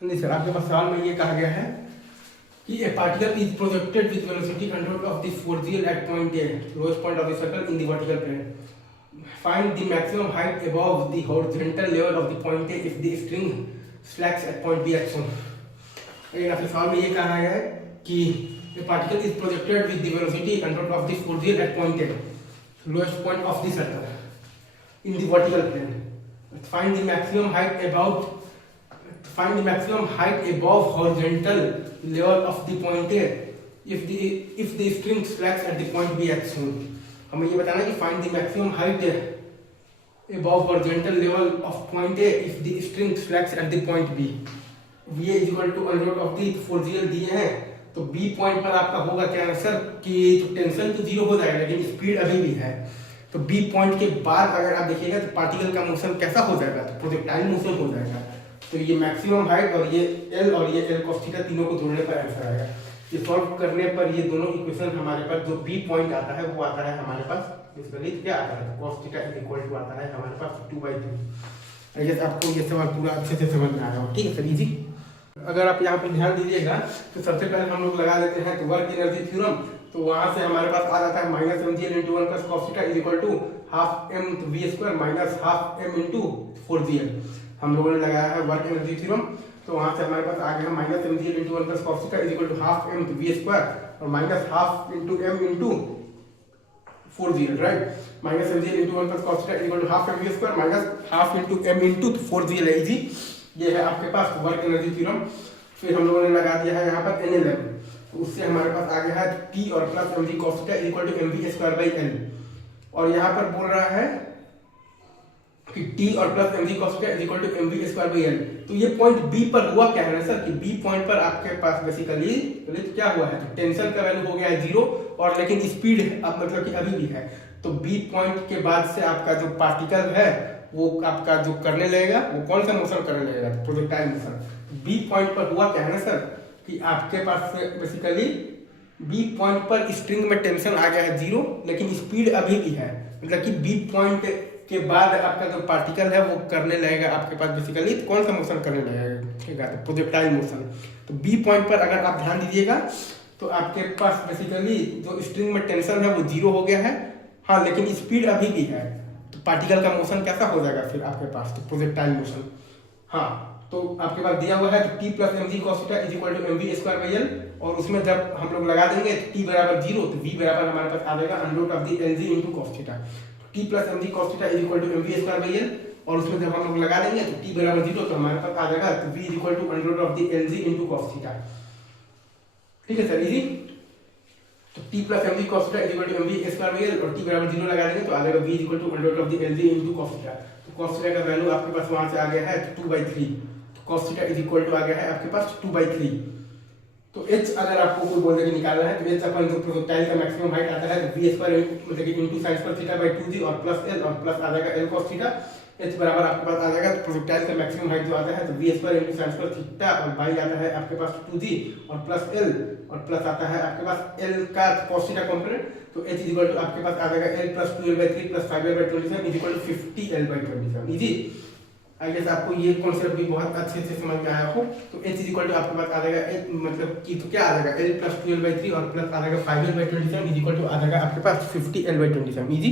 नहीं सर, आपके पास सवाल में ये कहा गया है कि a particle is projected with velocity control of the force at point A, lowest point of the circle in the vertical plane. Find the maximum height above the horizontal level of the point A if the string slacks at point B at shown. अगर आपके सवाल में ये कहा गया है कि a particle is projected with the velocity control of the force at point A, lowest point of the circle in the vertical plane. Find the maximum height above horizontal level of the point A if the string slacks at the point B as shown. हमें ये बताना है कि find the maximum height above horizontal level of point A if the string slacks at the point B. V is equal to under root of the फोर्जियल दिए हैं, तो B point पर आपका होगा क्या आंसर कि टेंशन तो जीरो हो जाएगा लेकिन स्पीड अभी भी है। तो B पॉइंट के बाद अगर आप देखिएगा तो पार्टिकल का मोशन कैसा हो जाएगा, तो प्रोजेक्टाइल मोशन हो जाएगा। तो ये मैक्सिमम हाइट और ये L और ये L cos थीटा तीनों को जोड़ने पर आंसर आएगा। ये सॉल्व करने पर ये दोनों इक्वेशन हमारे पास जो B पॉइंट आता है वो आता है हमारे पास बेसिकली क्या आता है, cos theta is equal to आता है हमारे पास 2/3। आई गेस आपको ये सवाल पूरा अच्छे से समझ में आया हो, ठीक है सर, इजी। अगर आप यहाँ पर ध्यान दीजिएगा तो सबसे पहले हम लोग लगा देते हैं तो वर्क एनर्जी थ्योरम। तो वहां से हमारे पास आ जाता है minus mgl into 1 plus cos theta is equal to half m v square minus half m into 4gl। हम लोगों ने लगाया है वर्क एनर्जी थ्योरम, तो वहां से हमारे पास आ गया minus mgl into 1 plus cos theta is equal to half m v square और minus half into m into 4gl, right. Minus mgl into 1 plus cos theta is equal to half m v square minus half into m into 4gl है जी। ये है आपके पास work energy theorem. फिर हम लोगों ने लगा दिया है यहाँ पर NLM, तो उससे हमारे पास आ गया है T और plus mg cos theta equal to mv square by L। और यहाँ पर बोल रहा है कि T और plus mg cos theta equal to mv square by L। तो ये पॉइंट B पर हुआ क्या है ना सर कि B पॉइंट पर आपके पास बेसिकली क्या हुआ है, तो टेंशन का वैल्यू हो गया है 0 और लेकिन स्पीड अब मतलब कि अभी भी है। तो B पॉइंट के बाद से आपका जो पार्टिकल है वो आपका जो करने लगेगा वो कौन सा मोशन करने लगेगा, प्रोजेक्टाइल मोशन। बी पॉइंट पर हुआ क्या है ना सर कि आपके पास बेसिकली बी पॉइंट पर स्ट्रिंग में टेंशन आ गया है 0 लेकिन स्पीड अभी भी है, मतलब कि बी पॉइंट के बाद आपका जो पार्टिकल है वो करने लगेगा आपके पास बेसिकली कौन सा मोशन करने लगेगा, ठीक है, तो प्रोजेक्टाइल मोशन। तो बी पॉइंट पर अगर आप ध्यान दीजिएगा तो आपके पास बेसिकली जो स्ट्रिंग में टेंशन है वो 0 हो गया है, हाँ, लेकिन स्पीड अभी भी है। तो पार्टिकल का मोशन कैसा हो जाएगा फिर आपके पास, तो प्रोजेक्टाइल मोशन। हाँ, तो आपके पास दिया हुआ है तो T plus mg cos theta is equal to mv square by L, और उसमें जब हम लोग लगा देंगे T बराबर 0 तो V बराबर हमारे पास आ जाएगा under root of the Lg into cos theta. T plus mg cos theta is equal to mv square by L, और उसमें जब हम लोग लगा देंगे तो T बराबर 0 तो हमारे पास आ जाएगा तो V is equal to under root of the Lg into cos theta, ठीक है सर, इजी। तो T plus mg cos theta is equal to mv square by L और T बराबर 0 लगा देंगे तो आ जाएगा V is equal to under root of the Lg into cos theta. तो cos थीटा का वैल्यू आपके पास वहां से आ गया है 2/3, तो cos theta is equal to आ गया है आपके पास 2/3। तो h अगर आपको कोई बोल के निकालना है तो h अपन जो प्रोजेक्टाइल का मैक्सिमम हाइट आता है तो v स्क्वायर मतलब कि into sin square theta by 2g और प्लस l और प्लस आ जाएगा l cos थीटा। h बराबर आपके पास आ जाएगा प्रोजेक्टाइल का मैक्सिमम हाइट जो आता है तो v square into sin square theta और बाई आता है आपके पास 2g और प्लस l और प्लस आता है आपके पास l का cos थीटा कंपोनेंट, तो h इज इक्वल टू आपके पास आ जाएगा l plus 2l/3 plus 5l/27 is equal to 50l/27। Easy, I guess आपको ये कॉन्सेप्ट भी बहुत अच्छे से समझ में आया हो। तो h इज इक्वल टू आपके पास आ जाएगा मतलब कि तो क्या आ जाएगा l प्लस 2l/3 और प्लस आ जाएगा 5l/27 इज इक्वल टू आ जाएगा आपके पास 50l/27। इजी।